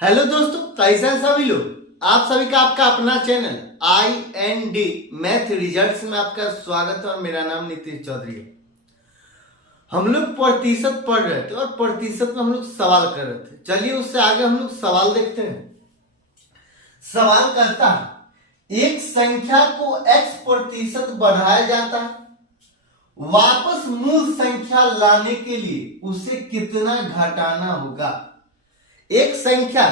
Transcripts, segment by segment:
Hello दोस्तों, कैसे हैं सभी लोग। आप सभी का आपका अपना चैनल IND मैथ रिजल्ट्स में आपका स्वागत है और मेरा नाम नीतीश चौधरी है। हम लोग प्रतिशत पढ़ रहे थे और प्रतिशत में हम लोग सवाल कर रहे थे। चलिए उससे आगे हम लोग सवाल देखते हैं। सवाल कहता है एक संख्या को x प्रतिशत बढ़ाया जाता है, वापस मूल संख्या लाने के लिए उसे कितना घटाना होगा। एक संख्या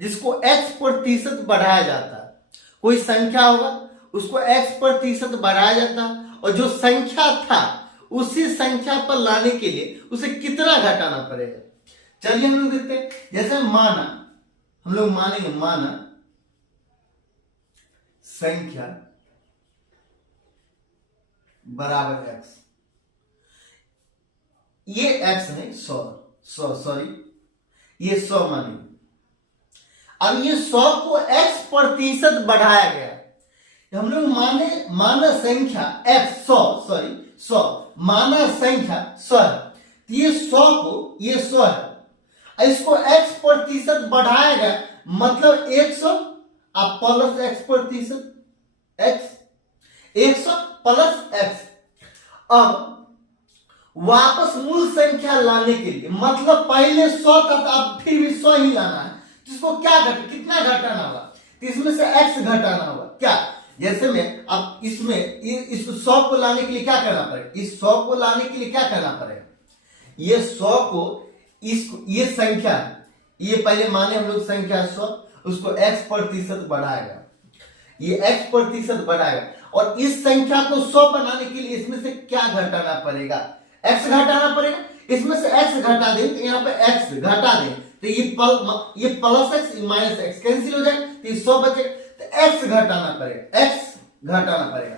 जिसको x प्रतिशत बढ़ाया जाता है, कोई संख्या होगा उसको x प्रतिशत बढ़ाया जाता है और जो संख्या था उसी संख्या पर लाने के लिए उसे कितना घटाना पड़ेगा। चलिए हम लोग देखते हैं। जैसे माना, हम लोग मानेंगे माना संख्या बराबर x, ये x नहीं 100 ये 100 मानेंगे। अब ये 100 को x प्रतिशत बढ़ाया गया। हम लोग माना संख्या x 100 माना संख्या 100 है, तो ये 100 को ये 100 है, इसको x प्रतिशत बढ़ाया गया मतलब 100 अब प्लस x प्रतिशत x 100 प्लस x। अब वापस मूल संख्या लाने के लिए मतलब पहले 100 था तो अब फिर भी 100 ही लाना है, जिसको कितना घटाना होगा, तो इसमें से x घटाना होगा। क्या जैसे में अब इसमें इस 100 को लाने के लिए क्या करना पड़ेगा, इस 100 को लाने के लिए क्या करना पड़ेगा, ये 100 को ये संख्या, ये पहले माने हम लोग संख्या 100, उसको x प्रतिशत बढ़ाएगा, ये x प्रतिशत बढ़ाएगा और इस संख्या को 100 बनाने के लिए इसमें से क्या घटाना पड़ेगा, x घटाना पड़ेगा। इसमें से x घटा दें तो यहाँ पे x घटा दें तो ये plus x minus x cancel हो जाए तो ये 100 बचे, तो x घटाना पड़ेगा, x घटाना पड़ेगा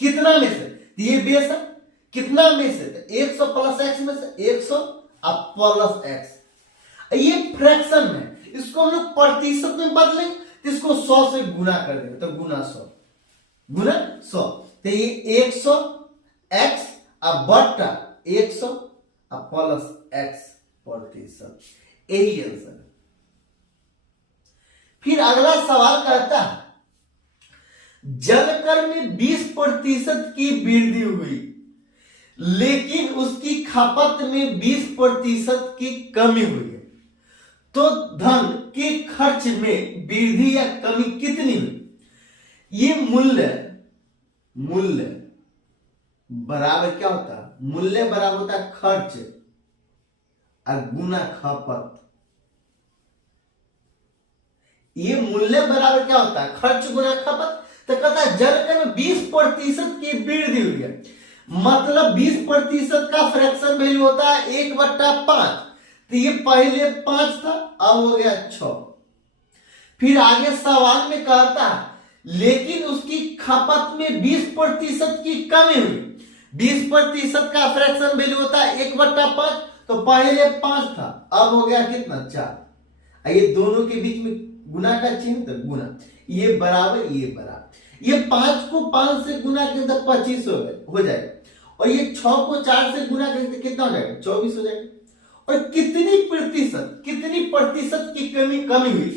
कितना में से, तो ये बेस है कितना में से, तो 100 प्लस x में से 100 अब प्लस x। ये फ्रैक्शन में, इसको हम लोग प्रतिशत में बदलेंगे तो इसको 100 से गुना कर देंगे तो गुना 100 तो ये 100 x अब बट्टा 100 अब प्लस x प्रतिशत, यही आंसर है। फिर अगला सवाल कहता है जलकर में 20% की वृद्धि हुई लेकिन उसकी खपत में 20% की कमी हुई है, तो धन के खर्च में वृद्धि या कमी कितनी हुई। ये मूल्य बराबर क्या होता है, मूल्य बराबर होता है खर्च और गुना खपत। ये मूल्य बराबर क्या होता है, खर्च गुना खपत। तो कहता है जलकर में 20% की वृद्धि हुई है, मतलब 20% का फ्रैक्शन वैल्यू होता है 1/5, तो ये पहले 5 था अब हो गया 6। फिर आगे सवाल में कहता है लेकिन उसकी खपत में 20% की कमी हुई। 20% का फ्रैक्शन वैल्यू होता है 1/5, तो पहले 5 था अब हो गया कितना 4। ये दोनों के बीच में गुना का चिन्ह तो गुना, ये बराबर ये बराबर, ये 5 को 5 से गुना करते 25 हो जाएगा और ये 6 को 4 से गुना करते कितना हो जाएगा 24 हो जाएगा। और कितनी प्रतिशत की कमी हुई,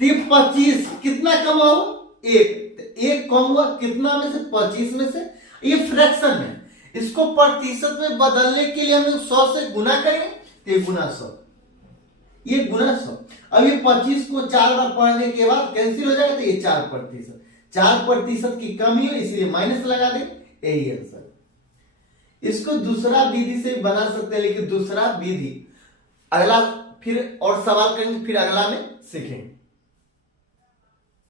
तो 25 कितना कम होगा, 1 कम हुआ कितना में से 25 में से। ये फ्रैक्शन है, इसको प्रतिशत में बदलने के लिए हम 100 से गुना करेंगे तो ये गुना 100, ये गुना 100। अब ये 25 को 4 बार पढ़ने के बाद कैंसिल हो जाएगा तो ये 4% की कमी है इसलिए माइनस लगा दें, यही आंसर। इसको दूसरा विधि से बना सकते हैं, लेकिन दूसरा विधि अगला फिर और सवाल करेंगे, फिर अगला में सीखेंगे।